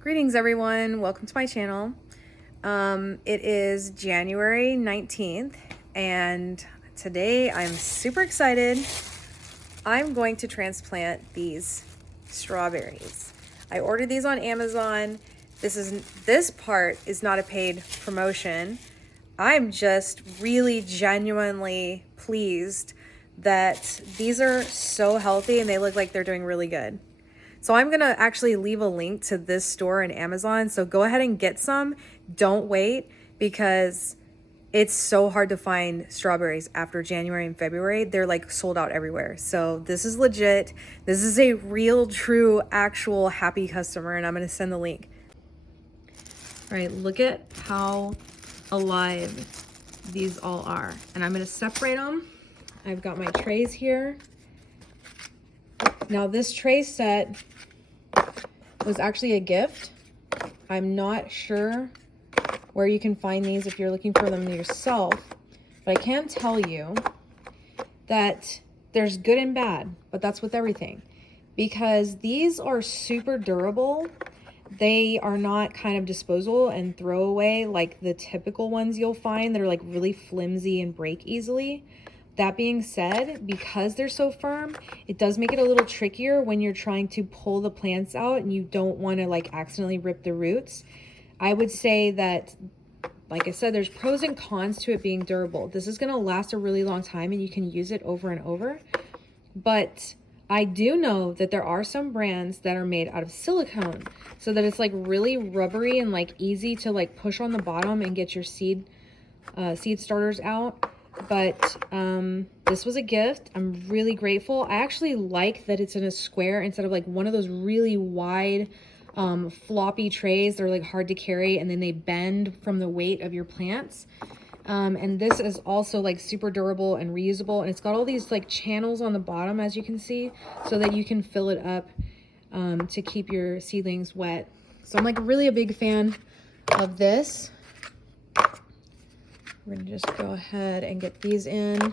Greetings everyone, welcome to my channel. It is January 19th and today I'm super excited. I'm going to transplant these strawberries. I ordered these on Amazon. This part is not a paid promotion. I'm just really genuinely pleased that these are so healthy and they look like they're doing really good. So I'm gonna actually leave a link to this store in Amazon. So go ahead and get some. Don't wait because it's so hard to find strawberries after January and February. They're like sold out everywhere. So this is legit. This is a real, true, actual happy customer, and I'm gonna send the link. All right, look at how alive these all are. And I'm gonna separate them. I've got my trays here. Now this tray set was actually a gift. I'm not sure where you can find these if you're looking for them yourself, but I can tell you that there's good and bad, but that's with everything, because these are super durable. They are not kind of disposable and throwaway like the typical ones you'll find that are like really flimsy and break easily. That being said, because they're so firm, it does make it a little trickier when you're trying to pull the plants out and you don't want to like accidentally rip the roots. I would say that, like I said, there's pros and cons to it being durable. This is going to last a really long time and you can use it over and over. But I do know that there are some brands that are made out of silicone so that it's like really rubbery and like easy to like push on the bottom and get your seed starters out. But this was a gift. I'm really grateful. I actually like that it's in a square instead of like one of those really wide floppy trays. They're like hard to carry and then they bend from the weight of your plants. And this is also like super durable and reusable, and it's got all these like channels on the bottom, as you can see, so that you can fill it up to keep your seedlings wet. So I'm like really a big fan of this. We're gonna just go ahead and get these in, and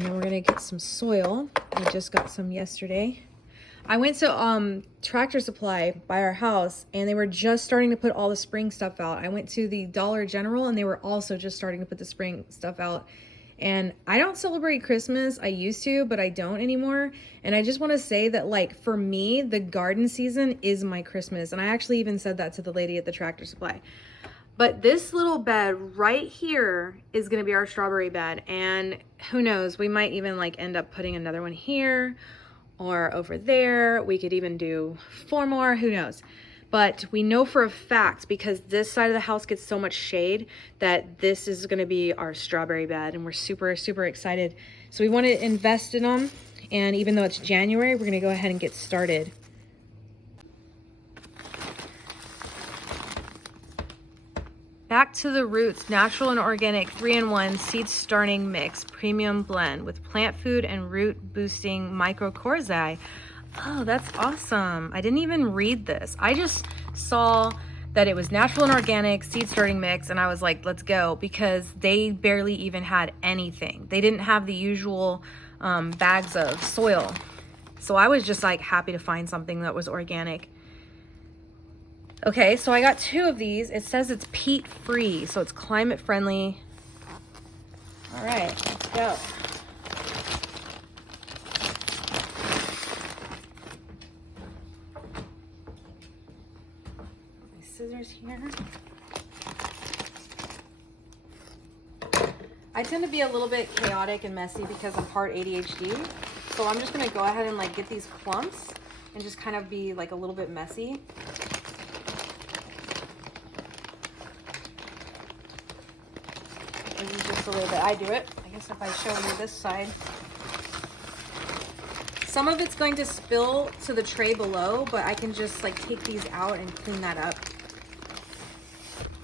then we're gonna get some soil. I just got some yesterday. I went to Tractor Supply by our house and they were just starting to put all the spring stuff out. I went to the Dollar General and they were also just starting to put the spring stuff out. And I don't celebrate Christmas. I used to, but I don't anymore. And I just want to say that, like, for me, the garden season is my Christmas. And I actually even said that to the lady at the Tractor Supply. But this little bed right here is going to be our strawberry bed. And who knows, we might even like end up putting another one here or over there. We could even do 4 more, who knows. But we know for a fact, because this side of the house gets so much shade, that this is going to be our strawberry bed, and we're super, super excited. So we want to invest in them, and even though it's January, we're going to go ahead and get started. Back to the Roots Natural and Organic 3-in-1 Seed Starting Mix Premium Blend with plant food and root boosting mycorrhizae. Oh, that's awesome. I didn't even read this. I just saw that it was natural and organic seed starting mix and I was like, let's go, because they barely even had anything. They didn't have the usual bags of soil. So I was just like happy to find something that was organic. Okay, so I got 2 of these. It says it's peat free, so it's climate friendly. All right, let's go. My scissors here. I tend to be a little bit chaotic and messy because I'm part ADHD. So I'm just gonna go ahead and like get these clumps and just kind of be like a little bit messy. This is just the way that I do it. I guess if I show you this side. Some of it's going to spill to the tray below, but I can just like take these out and clean that up.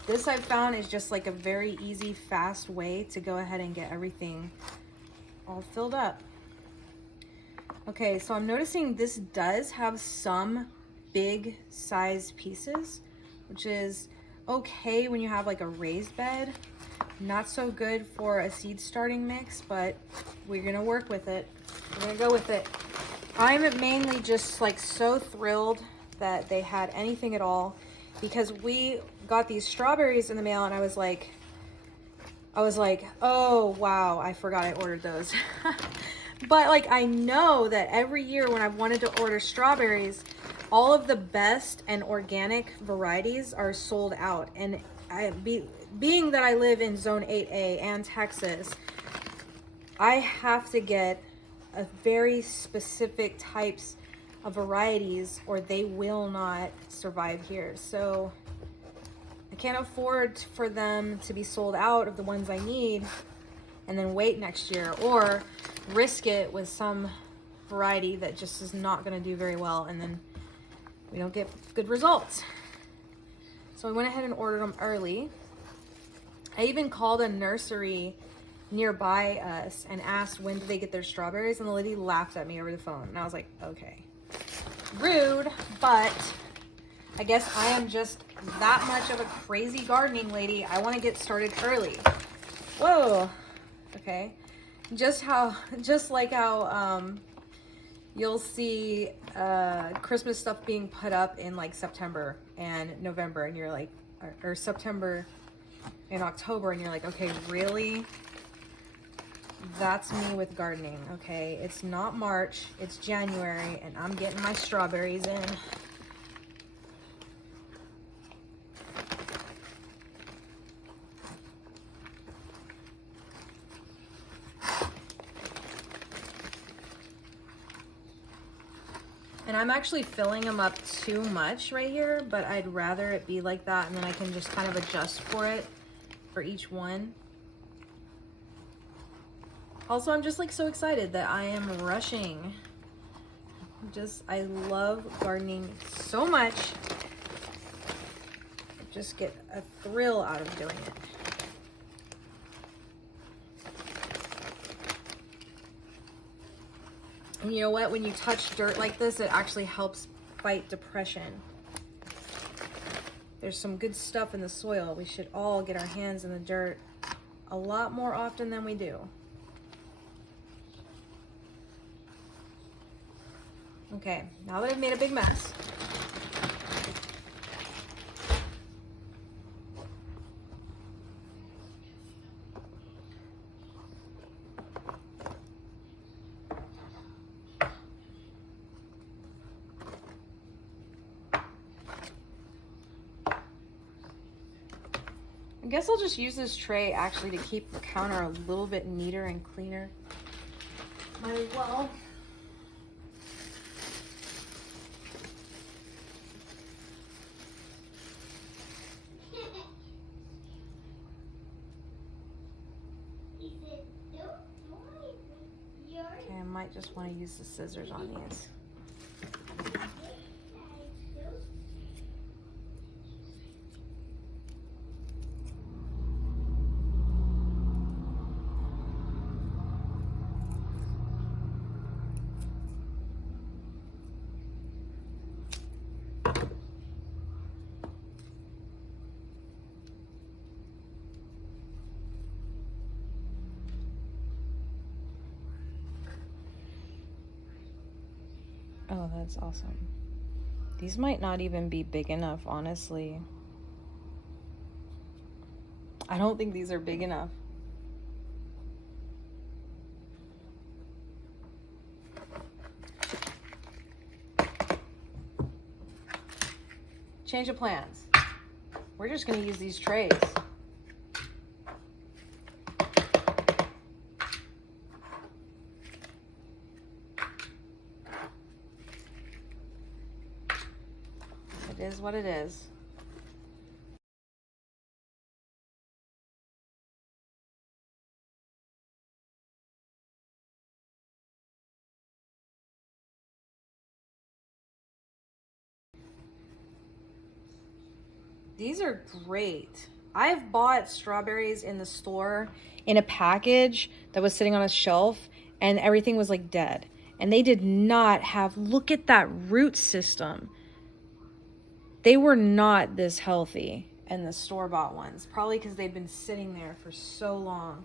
This I've found is just like a very easy, fast way to go ahead and get everything all filled up. Okay, so I'm noticing this does have some big size pieces, which is okay when you have like a raised bed. Not so good for a seed starting mix, but we're gonna work with it. We're gonna go with it. I'm mainly just like so thrilled that they had anything at all, because we got these strawberries in the mail and I was like, oh wow, I forgot I ordered those. But like, I know that every year when I've wanted to order strawberries, all of the best and organic varieties are sold out. And being that I live in Zone 8A and Texas, I have to get a very specific types of varieties or they will not survive here. So I can't afford for them to be sold out of the ones I need and then wait next year, or risk it with some variety that just is not going to do very well and then we don't get good results. So I went ahead and ordered them early. I even called a nursery nearby us and asked when do they get their strawberries, and the lady laughed at me over the phone, and I was like, okay, rude, but I guess I am just that much of a crazy gardening lady. I want to get started early. Whoa. Okay. Just like how you'll see Christmas stuff being put up in like September and November, and you're like, or September and October, and you're like, okay, really? That's me with gardening. Okay, it's not March, it's January, and I'm getting my strawberries in. And I'm actually filling them up too much right here, but I'd rather it be like that, and then I can just kind of adjust for it for each one. Also, I'm just like so excited that I am rushing. I love gardening so much. I just get a thrill out of doing it. And you know what? When you touch dirt like this, it actually helps fight depression. There's some good stuff in the soil. We should all get our hands in the dirt a lot more often than we do. Okay, now that I've made a big mess, I guess I'll just use this tray actually to keep the counter a little bit neater and cleaner. Might as well. Okay, I might just want to use the scissors on these. Oh, that's awesome. These might not even be big enough, honestly. I don't think these are big enough. Change of plans. We're just going to use these trays. It is what it is. These are great. I've bought strawberries in the store in a package that was sitting on a shelf, and everything was like dead. And they did not have, look at that root system. They were not this healthy in the store-bought ones, probably because they've been sitting there for so long.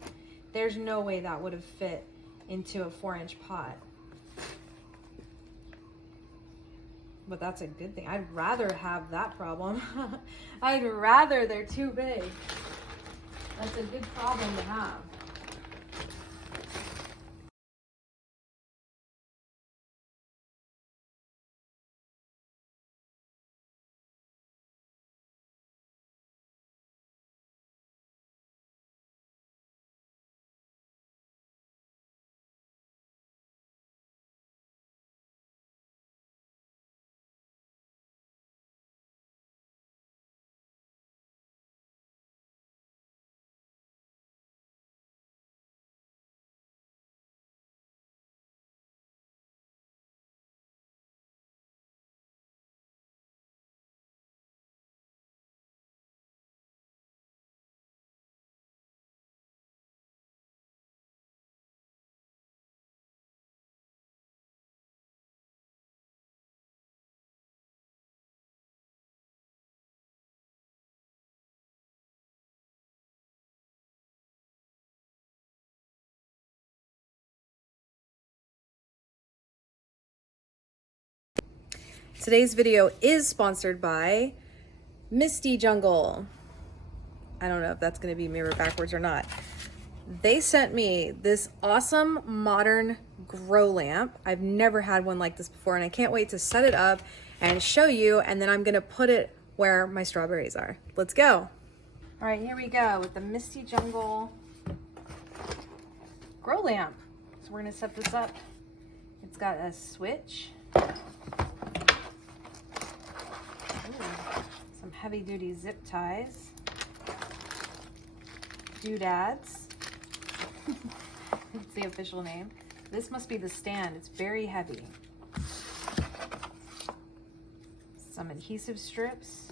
There's no way that would have fit into a 4-inch pot. But that's a good thing. I'd rather have that problem. I'd rather they're too big. That's a good problem to have. Today's video is sponsored by Misty Jungle. I don't know if that's going to be mirror backwards or not. They sent me this awesome modern grow lamp. I've never had one like this before, and I can't wait to set it up and show you, and then I'm going to put it where my strawberries are. Let's go. All right, here we go with the Misty Jungle grow lamp. So we're going to set this up. It's got a switch. Some heavy duty zip ties, doodads. That's the official name. This must be the stand. It's very heavy. Some adhesive strips.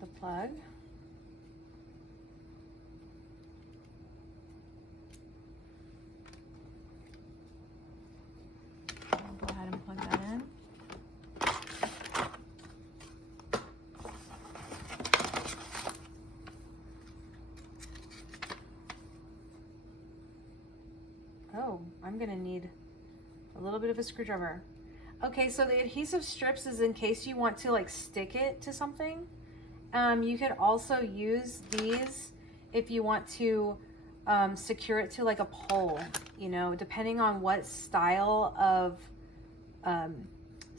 The plug. Go ahead and plug that in. Oh, I'm gonna need a little bit of a screwdriver. Okay, so the adhesive strips is in case you want to like stick it to something. You could also use these if you want to secure it to like a pole, you know, depending on what style of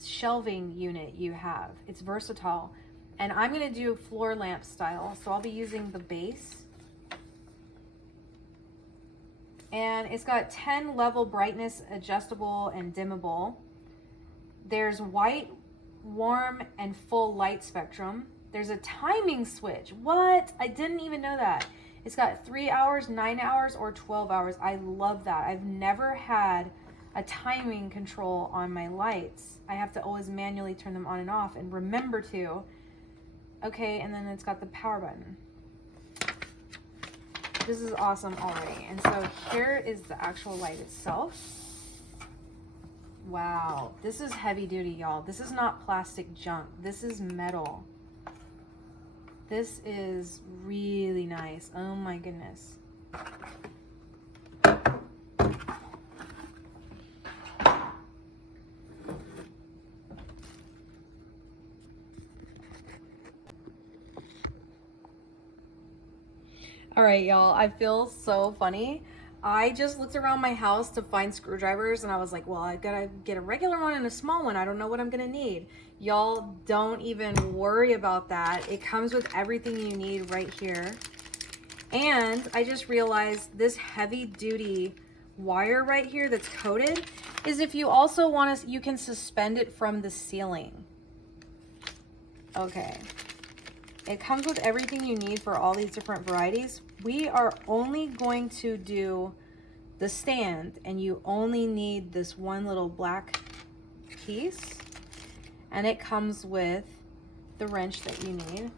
shelving unit you have. It's versatile. And I'm gonna do floor lamp style, so I'll be using the base. And it's got 10 level brightness, adjustable and dimmable. There's white, warm, and full light spectrum. There's a timing switch. What? I didn't even know that. It's got 3 hours, 9 hours, or 12 hours. I love that. I've never had a timing control on my lights. I have to always manually turn them on and off and remember to. Okay, and then it's got the power button. This is awesome already. And so here is the actual light itself. Wow, this is heavy duty, y'all. This is not plastic junk. This is metal. This is really nice. Oh my goodness. All right, y'all, I feel so funny. I just looked around my house to find screwdrivers and I was like, well, I gotta get a regular one and a small one. I don't know what I'm gonna need. Y'all, don't even worry about that. It comes with everything you need right here. And I just realized this heavy duty wire right here that's coated is if you also want to, you can suspend it from the ceiling. Okay. It comes with everything you need for all these different varieties. We are only going to do the stand, and you only need this one little black piece, and it comes with the wrench that you need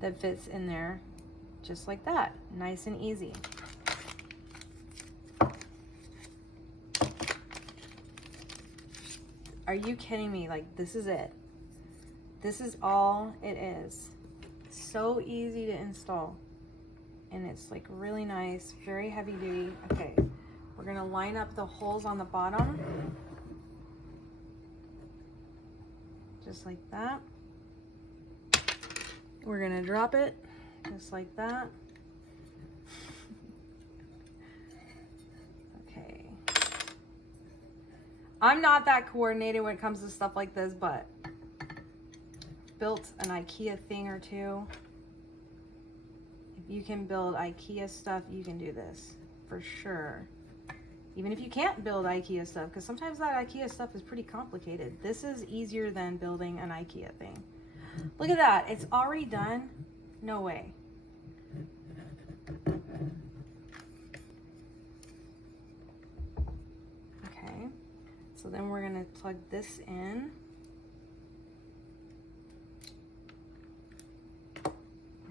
that fits in there just like that, nice and easy. Are you kidding me? Like, this is it. This is all it is. So easy to install. and it's like really nice, very heavy duty. Okay, we're gonna line up the holes on the bottom. Just like that. We're gonna drop it, just like that. Okay. I'm not that coordinated when it comes to stuff like this, but built an IKEA thing or two. If you can build IKEA stuff, you can do this for sure. Even if you can't build IKEA stuff, because sometimes that IKEA stuff is pretty complicated. This is easier than building an IKEA thing. Look at that, it's already done. No way. Okay, so then we're gonna plug this in.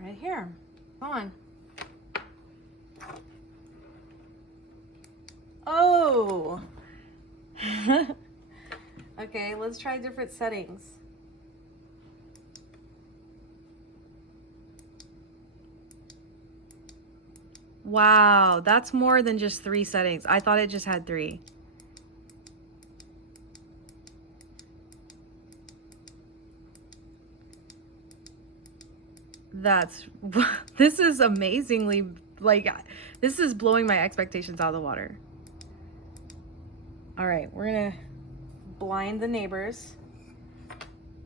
Right here, on. Oh! Okay, let's try different settings. Wow, that's more than just 3 settings. I thought it just had 3. This is amazingly, like, this is blowing my expectations out of the water. All right, we're gonna blind the neighbors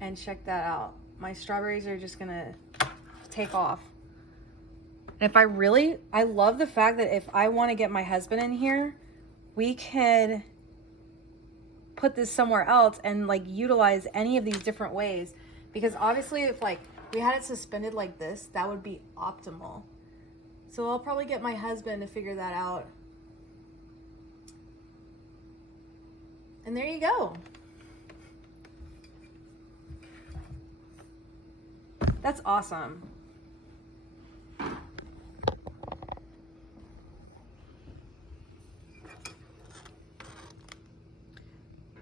and check that out. My strawberries are just gonna take off. And if I love the fact that if I want to get my husband in here, we could put this somewhere else and like utilize any of these different ways. Because obviously if like we had it suspended like this, that would be optimal. So I'll probably get my husband to figure that out. And there you go. That's awesome.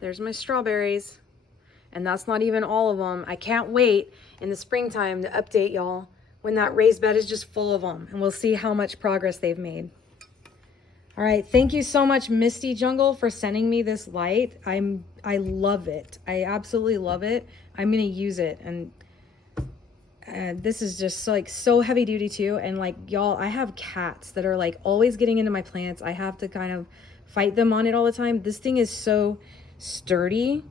There's my strawberries. And that's not even all of them. I can't wait in the springtime to update y'all when that raised bed is just full of them. And we'll see how much progress they've made. All right, thank you so much, Misty Jungle, for sending me this light. I love it. I absolutely love it. I'm gonna use it, and this is just like so heavy duty too. And like y'all, I have cats that are like always getting into my plants. I have to kind of fight them on it all the time. This thing is so sturdy,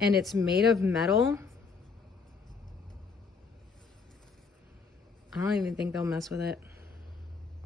and it's made of metal. I don't even think they'll mess with it.